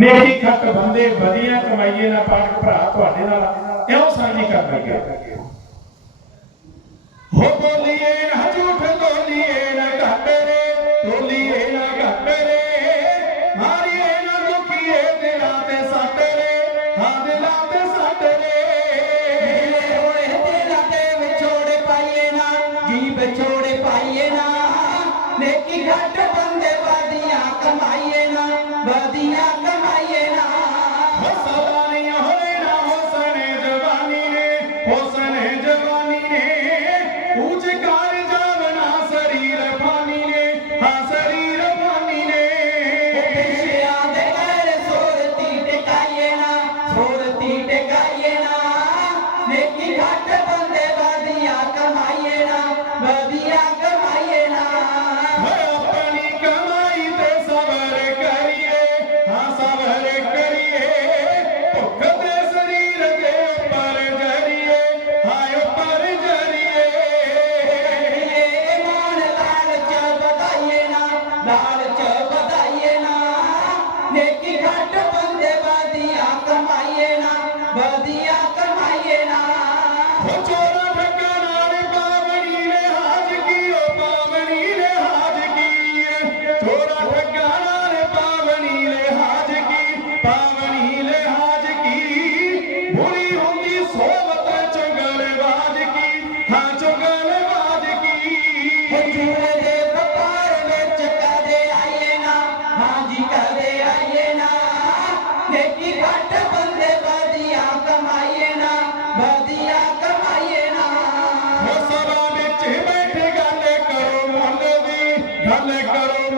ਨੇਕੀ ਖੱਟ ਬੰਦੇ ਵਧੀਆ ਕਮਾਈਏ ਨਾ ਪਾਠ ਭਰਾ ਤੁਹਾਡੇ ਨਾਲ। ਕਿਉਂ ਸਾਂਝੀ ਕਰ ਲਈਏ? ਹੋ ਬੋਲੀਏ ਨਾ ਝੂਠ, ਬੋਲੀਏ ਨਾ ਘਾਟੇ ਰੇ, ਬੋਲੀਏ ਨਾ ਘਾਟੇ ਰੇ। ਮਾਰੀਏ ਨਾ ਦੁਖੀਏ ਦਿਲਾਂ ਤੇ ਸਾਡੇ ਰੇ, ਹਾਂ ਦਿਲਾਂ ਤੇ ਸਾਡੇ ਰੇ। ਮੇਰੇ ਹੋਏ ਦਿਲਾਂ ਤੇ ਵਿਛੋੜੇ ਪਾਈਏ ਨਾ ਜੀ ਵਿਛੋੜੇ ਪਾਈਏ ਨਾ। ਨੇਕੀ ਖੱਟ বাদিয়া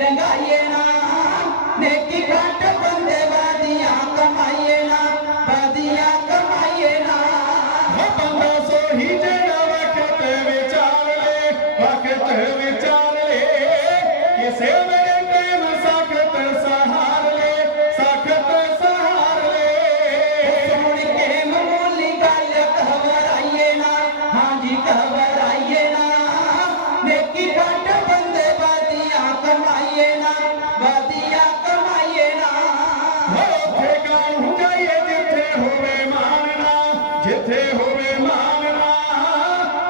ಲಂಗಾಯೇನಾ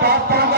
Papa